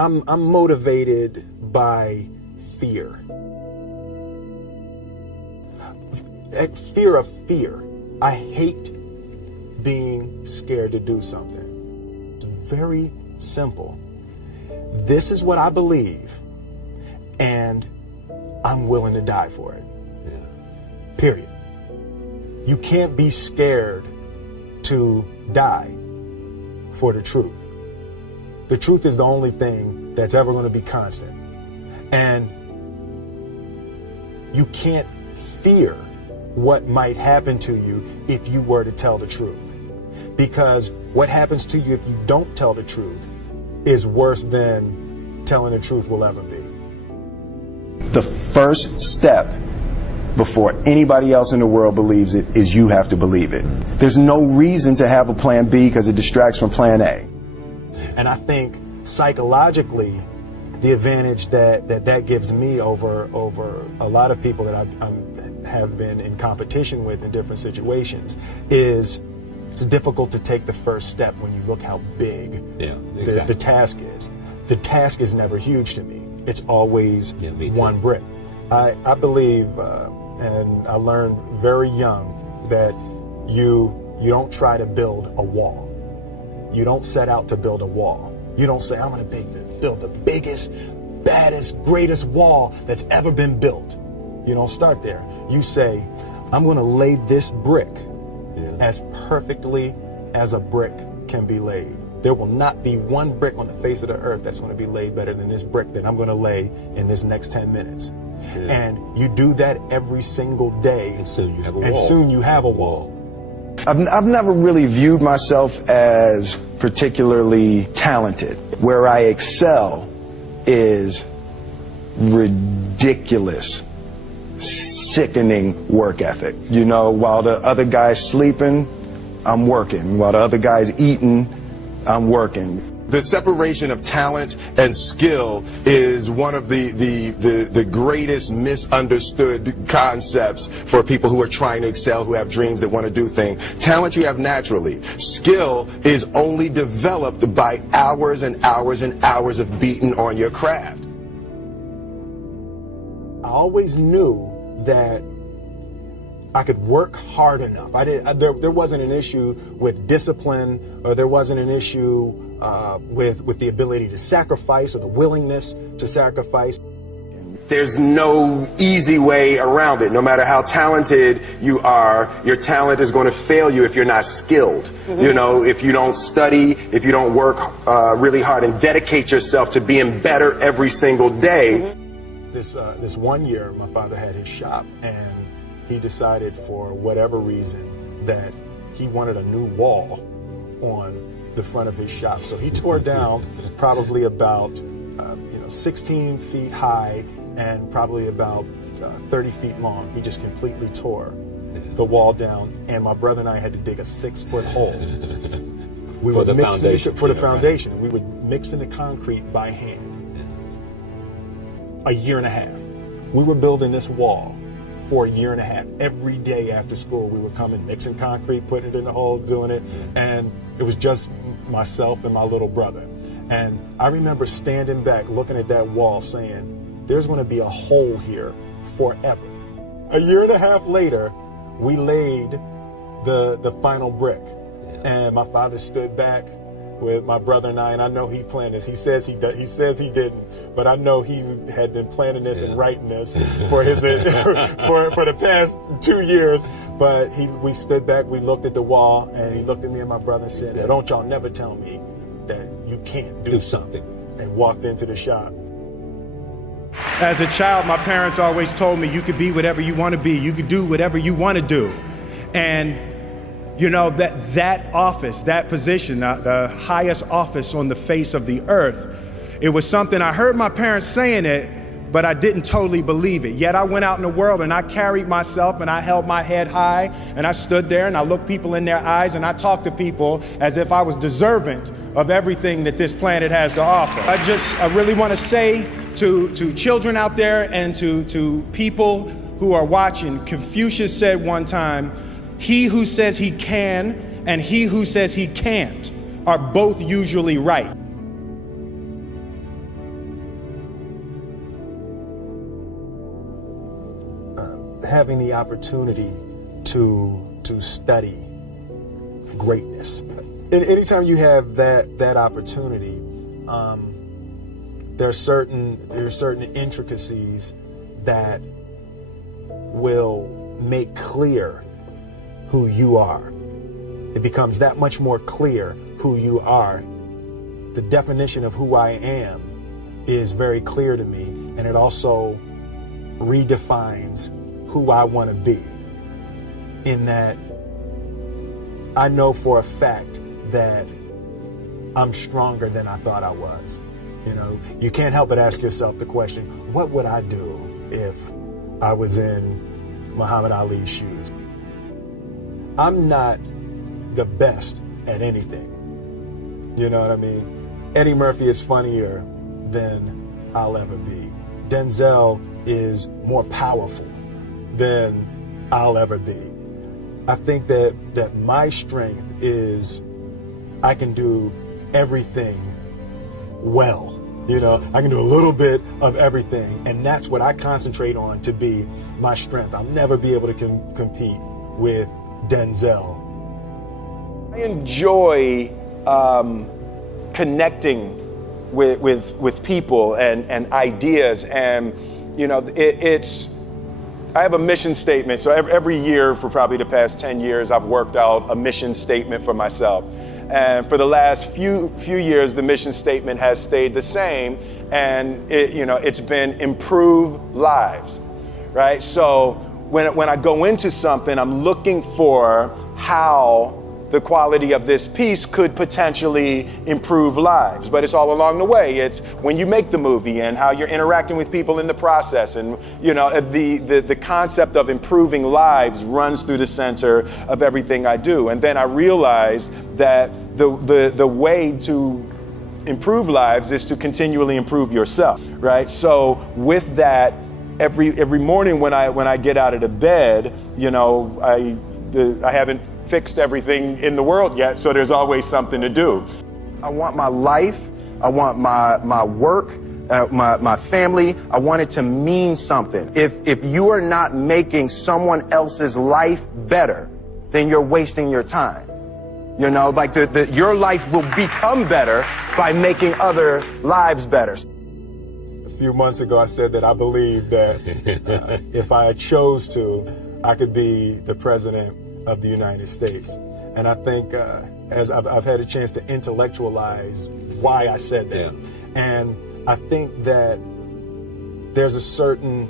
I'm motivated by fear. Fear of fear. I hate being scared to do something. It's very simple. This is what I believe, and I'm willing to die for it. Yeah. Period. You can't be scared to die for the truth. The truth is the only thing that's ever going to be constant. And you can't fear what might happen to you if you were to tell the truth. Because what happens to you if you don't tell the truth is worse than telling the truth will ever be. The first step before anybody else in the world believes it is you have to believe it. There's no reason to have a plan B because it distracts from plan A. And I think psychologically, the advantage that gives me over a lot of people that I have been in competition with in different situations is it's difficult to take the first step when you look how big the task is. The task is never huge to me. It's always one brick. I believe, and I learned very young, that you don't try to build a wall. You don't set out to build a wall. You don't say, I'm going to build the biggest, baddest, greatest wall that's ever been built. You don't start there. You say, I'm going to lay this brick as perfectly as a brick can be laid. There will not be one brick on the face of the earth that's going to be laid better than this brick that I'm going to lay in this next 10 minutes. Yeah. And you do that every single day. And soon you have a wall. And soon you have a wall. I've never really viewed myself as particularly talented. Where I excel is ridiculous, sickening work ethic. You know, while the other guy's sleeping, I'm working. While the other guy's eating, I'm working. The separation of talent and skill is one of the greatest misunderstood concepts for people who are trying to excel, who have dreams that want to do things. Talent you have naturally. Skill is only developed by hours and hours and hours of beating on your craft. I always knew that I could work hard enough. There wasn't an issue with discipline, or there wasn't an issue with the ability to sacrifice or the willingness to sacrifice. There's no easy way around it. No matter how talented you are, your talent is going to fail you if you're not skilled. Mm-hmm. You know, if you don't study, if you don't work really hard and dedicate yourself to being better every single day. Mm-hmm. This one year, my father had his shop, and he decided for whatever reason that he wanted a new wall on the front of his shop. So he tore down probably about 16 feet high and probably about 30 feet long. He just completely tore the wall down, and my brother and I had to dig a 6-foot hole. We for the foundation. For the foundation. Right. We would mix in the concrete by hand. A year and a half. We were building this wall for a year and a half. Every day after school, we would come and mixing concrete, putting it in the hole, doing it. And it was just myself and my little brother. And I remember standing back, looking at that wall, saying, there's going to be a hole here forever. A year and a half later, we laid the final brick. And my father stood back with my brother and I know he planned this. He says he didn't, but I know he had been planning this and writing this for his for the past 2 years. But we stood back, we looked at the wall, and he looked at me and my brother and said, "Don't y'all never tell me that you can't do something," and walked into the shop. As a child, my parents always told me you could be whatever you want to be, you could do whatever you want to do. And you know, that office, that position, the highest office on the face of the earth, it was something I heard my parents saying it, but I didn't totally believe it. Yet I went out in the world and I carried myself and I held my head high and I stood there and I looked people in their eyes and I talked to people as if I was deserving of everything that this planet has to offer. I really want to say to children out there and to people who are watching, Confucius said one time, he who says he can and he who says he can't are both usually right. having the opportunity to study greatness. Anytime you have that opportunity, there are certain intricacies that will make clear who you are. It becomes that much more clear who you are. The definition of who I am is very clear to me, and it also redefines who I want to be. In that I know for a fact that I'm stronger than I thought I was. You know, you can't help but ask yourself the question, what would I do if I was in Muhammad Ali's shoes? I'm not the best at anything. You know what I mean? Eddie Murphy is funnier than I'll ever be. Denzel is more powerful than I'll ever be. I think that my strength is I can do everything well. You know, I can do a little bit of everything, and that's what I concentrate on to be my strength. I'll never be able to compete with Denzel. I enjoy connecting with people and ideas, and you know, I have a mission statement. So every year for probably the past 10 years, I've worked out a mission statement for myself. And for the last few years, the mission statement has stayed the same, and it's been improve lives, right? So when I go into something, I'm looking for how the quality of this piece could potentially improve lives. But it's all along the way. It's when you make the movie and how you're interacting with people in the process. And the concept of improving lives runs through the center of everything I do. And then I realized that the way to improve lives is to continually improve yourself, right? So with that, every morning when I get out of the bed, I haven't fixed everything in the world yet, so there's always something to do. I want my life, I want my work, my family, I want it to mean something. If you are not making someone else's life better, then you're wasting your time. You know, like your life will become better by making other lives better. A few months ago, I said that I believe that if I chose to, I could be the president of the United States. And I think as I've had a chance to intellectualize why I said that. Yeah. And I think that there's a certain